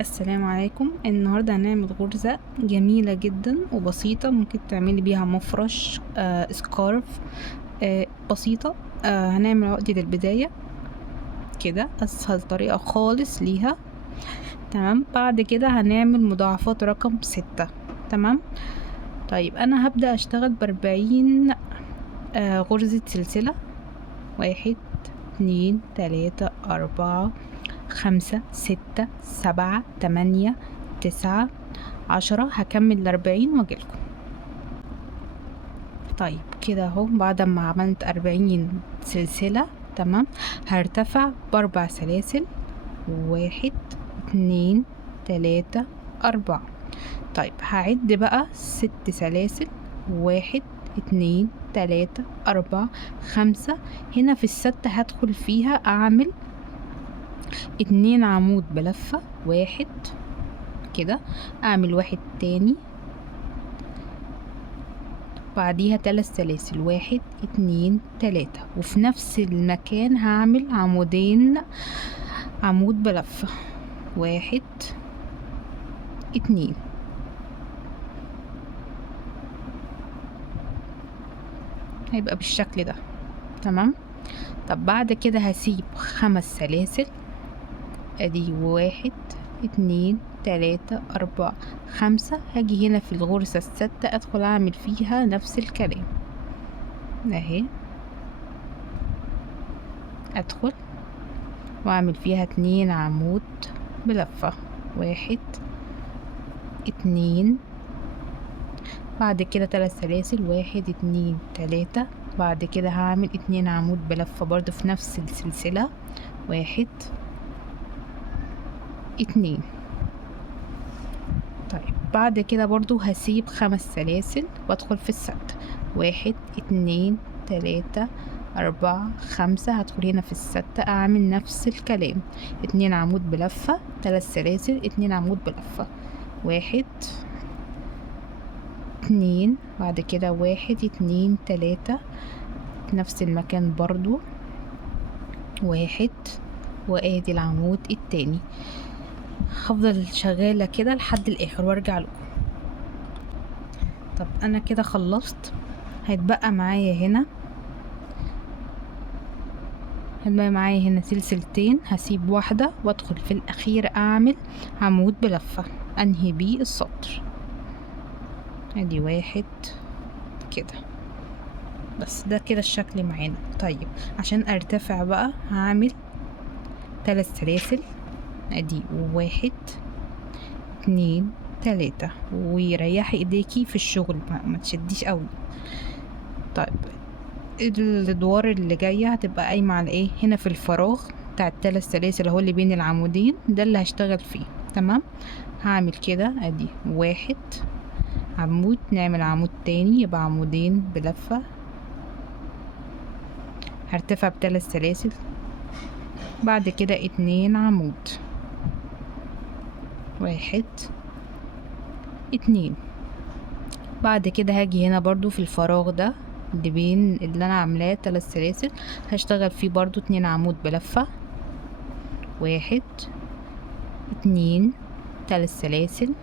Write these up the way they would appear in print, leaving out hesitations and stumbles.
السلام عليكم. النهاردة هنعمل غرزة جميلة جدا وبسيطة، ممكن تعملي بيها مفرش سكارف بسيطة. هنعمل عقدة البداية كده، أسهل طريقة خالص ليها. تمام. بعد كده هنعمل مضاعفات رقم 6. تمام. طيب أنا هبدأ أشتغل ب40 غرزة سلسلة. 1 2 3 4 5 6 7 8 9 10. هكمل 40 واجيلكم. طيب كده اهو، بعد ما عملت 40 سلسلة تمام، هرتفع ب4 سلاسل. 1 2 3 4. طيب هعد بقى 6 سلاسل. 1 2 3 4 5. هنا في الستة هدخل فيها اعمل 2 عمود بلفة. 1 كده، اعمل 1 تاني، بعديها 3 سلاسل. 1 2 3. وفي نفس المكان هعمل عمودين، عمود بلفة. 1 2. هيبقى بالشكل ده. تمام. طب بعد كده هسيب 5 سلاسل. ادي 1 2 3 4 5. هاجي هنا في الغرزة الستة ادخل اعمل فيها نفس الكلام اهي. ادخل واعمل فيها 2 عمود بلفة. 1 2. بعد كده 3 سلاسل. 1 2 3. بعد كده هعمل 2 عمود بلفة برضو في نفس السلسلة. 1 2. طيب بعد كده برضو هسيب 5 سلاسل وادخل في الستة. 1 2 3 4 5. هدخل هنا في الستة اعمل نفس الكلام. 2 عمود بلفة. 3 سلاسل. 2 عمود بلفة. 1 2. بعد كده 1 2 3. نفس المكان برضو. 1. وادي العمود التاني. هفضل شغالة كده لحد الاخر وارجع لكم. طب انا كده خلصت. هيتبقى معايا هنا سلسلتين. هسيب واحدة وادخل في الاخير اعمل عمود بلفة انهي بيه السطر. ادي 1 كده. بس ده كده الشكل معانا. طيب عشان ارتفع بقى هعمل 3 سلاسل. ادي 1 2 3. وريحي ايديكي في الشغل، ما تشديش قوي. طيب الادوار اللي جايه هتبقى قايمه على ايه؟ هنا في الفراغ بتاع ال3 سلاسل اهو اللي بين العمودين ده اللي هشتغل فيه. تمام. هعمل كده ادي 1 عمود، نعمل عمود تاني يبقى عمودين بلفة. هرتفع ب3 سلاسل. بعد كده 2 عمود. 1 2. بعد كده هاجي هنا برضو في الفراغ ده اللي بين اللي انا عاملاه 3 سلاسل، هشتغل فيه برضو 2 عمود بلفة. 1 2 3 سلاسل.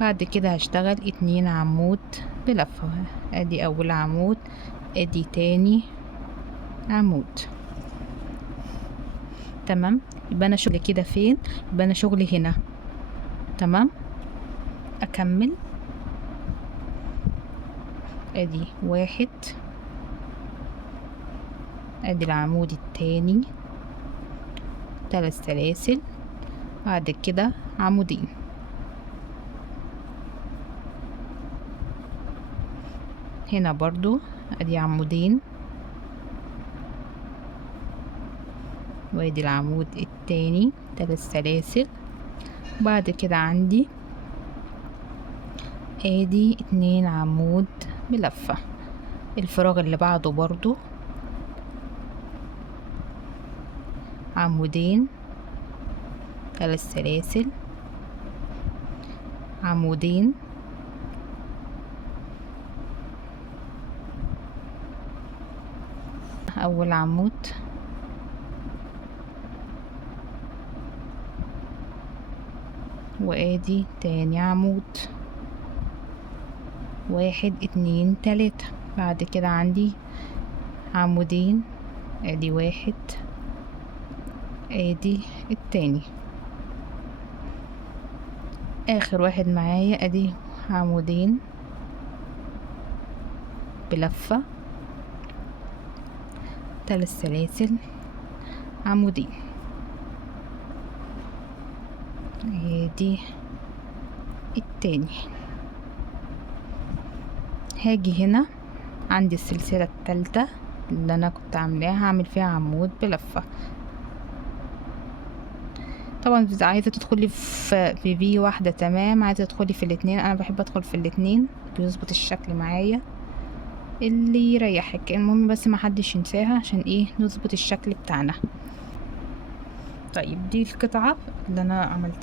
بعد كده هشتغل 2 عمود بلفة. ادي اول عمود، ادي تاني عمود. تمام. يبقى انا شغلي كده فين؟ يبقى انا شغلي هنا. تمام. اكمل. ادي 1. ادي العمود التاني. 3 سلاسل. بعد كده عمودين. هنا برضو ادي عمودين، وادي العمود التاني. 3 سلاسل. بعد كده عندي ادي 2 عمود بلفة. الفراغ اللي بعده برضو عمودين. 3 سلاسل. عمودين. اول عمود. وادي تاني عمود، 1 2 3. بعد كده عندي عمودين، ادي 1، ادي التاني. اخر واحد معايا ادي عمودين بلفة، 3 سلاسل، عمودين، ادي التاني. هاجي هنا عندي السلسلة التالتة اللي انا كنت عاملاها، هعمل فيها عمود بلفة. طبعا عايزة تدخلي في في واحدة تمام، عايزة تدخلي في الاتنين، انا بحب ادخل في الاتنين بيظبط الشكل معايا اللي يريحك. المهم بس ما حدش ينساها عشان ايه نظبط الشكل بتاعنا. طيب دي القطعة اللي انا عملتها.